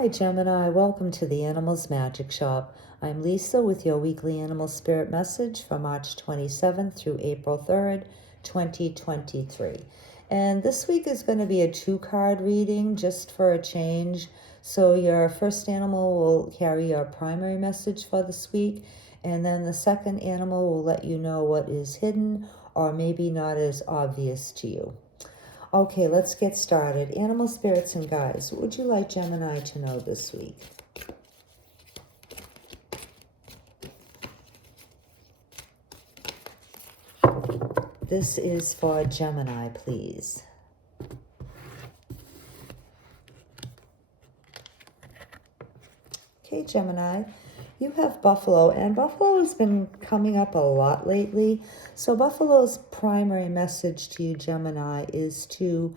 Hi Gemini, welcome to the Animals Magic Shop. I'm Lisa with your weekly animal spirit message for March 27th through April 3rd, 2023. And this week is going to be a 2-card reading just for a change. So your first animal will carry your primary message for this week, and then the second animal will let you know what is hidden or maybe not as obvious to you. Okay, let's get started. Animal spirits and guides, what would you like Gemini to know this week? This is for Gemini, please. Okay, Gemini, you have Buffalo, and Buffalo has been coming up a lot lately. So Buffalo's primary message to you, Gemini, is to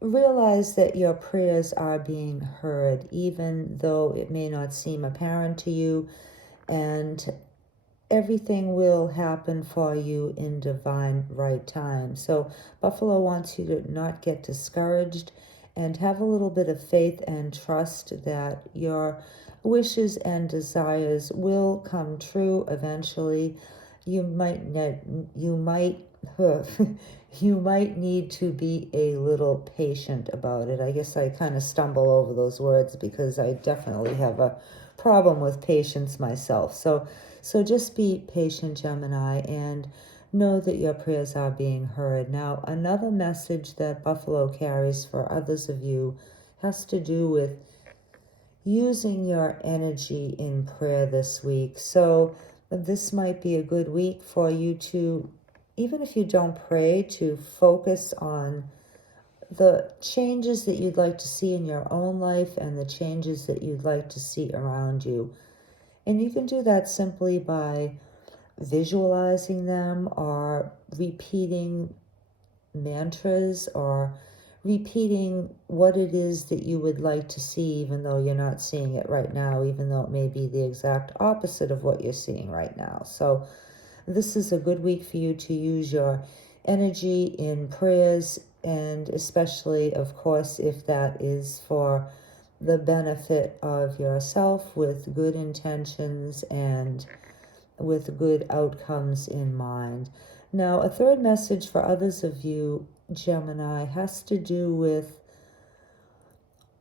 realize that your prayers are being heard, even though it may not seem apparent to you, and everything will happen for you in divine right time. So Buffalo wants you to not get discouraged and have a little bit of faith and trust that your wishes and desires will come true eventually. You might you might need to be a little patient about it. I guess I kind of stumble over those words because I definitely have a problem with patience myself. So just be patient, Gemini, and know that your prayers are being heard. Now, another message that Buffalo carries for others of you has to do with using your energy in prayer this week. So this might be a good week for you to, even if you don't pray, to focus on the changes that you'd like to see in your own life and the changes that you'd like to see around you. And you can do that simply by visualizing them or repeating mantras or repeating what it is that you would like to see, even though you're not seeing it right now, even though it may be the exact opposite of what you're seeing right now. So this is a good week for you to use your energy in prayers, and especially, of course, if that is for the benefit of yourself, with good intentions and with good outcomes in mind. Now, a third message for others of you, Gemini, has to do with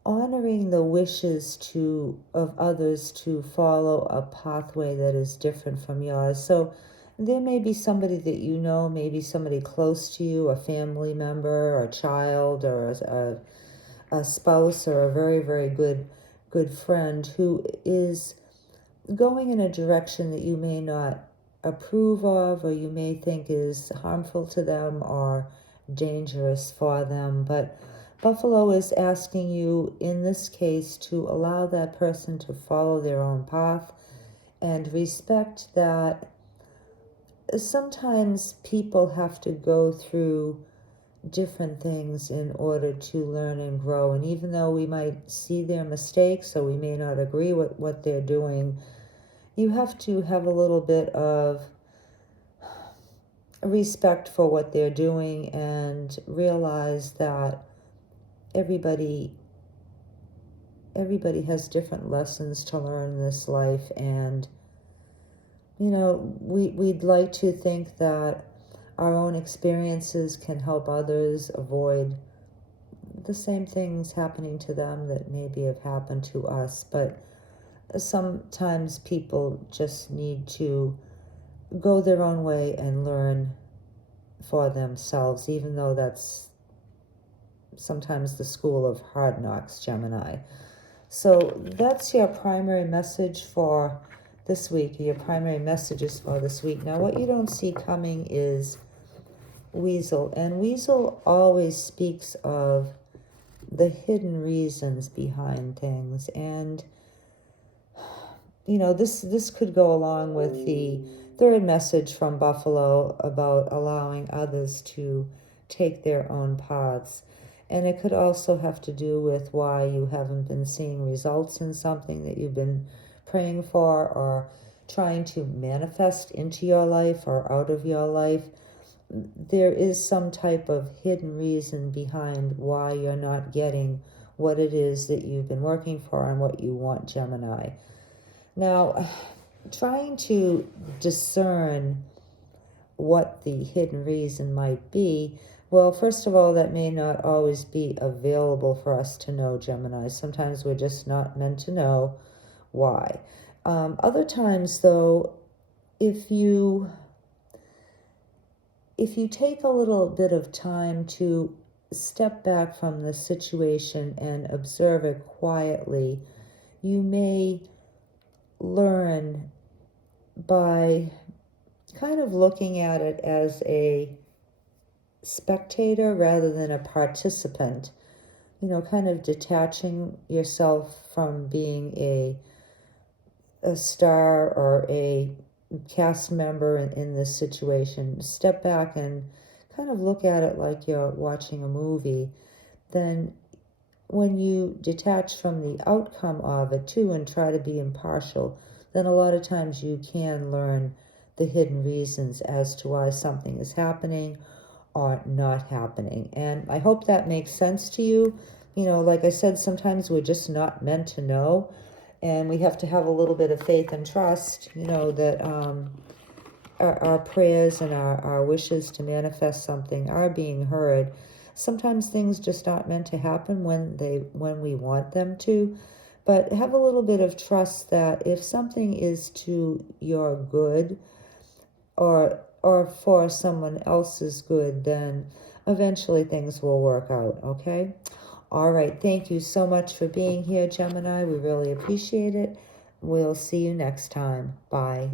honoring the wishes of others to follow a pathway that is different from yours. So there may be somebody that you know, maybe somebody close to you, a family member or a child or a spouse or a very, very good friend who is going in a direction that you may not approve of, or you may think is harmful to them or dangerous for them. But Buffalo is asking you in this case to allow that person to follow their own path and respect that sometimes people have to go through different things in order to learn and grow. And even though we might see their mistakes or we may not agree with what they're doing, you have to have a little bit of respect for what they're doing and realize that everybody has different lessons to learn in this life. And we'd like to think that our own experiences can help others avoid the same things happening to them that maybe have happened to us. But sometimes people just need to go their own way and learn for themselves, even though that's sometimes the school of hard knocks, Gemini. So that's your primary message for this week, your primary messages for this week. Now, what you don't see coming is Weasel, and Weasel always speaks of the hidden reasons behind things. And this could go along with the third message from Buffalo about allowing others to take their own paths. And it could also have to do with why you haven't been seeing results in something that you've been praying for or trying to manifest into your life or out of your life. There is some type of hidden reason behind why you're not getting what it is that you've been working for and what you want, Gemini. Now, trying to discern what the hidden reason might be, well, first of all, that may not always be available for us to know, Gemini. Sometimes we're just not meant to know why. Other times, though, if you take a little bit of time to step back from the situation and observe it quietly, you may learn by kind of looking at it as a spectator rather than a participant, kind of detaching yourself from being a star or a cast member in this situation. Step back and kind of look at it like you're watching a movie. Then when you detach from the outcome of it too and try to be impartial, then a lot of times you can learn the hidden reasons as to why something is happening or not happening. And I hope that makes sense to you. Like I said, sometimes we're just not meant to know, and we have to have a little bit of faith and trust, that our prayers and our wishes to manifest something are being heard. Sometimes things just aren't meant to happen when we want them to, but have a little bit of trust that if something is to your good or for someone else's good, then eventually things will work out, okay? All right, thank you so much for being here, Gemini. We really appreciate it. We'll see you next time. Bye.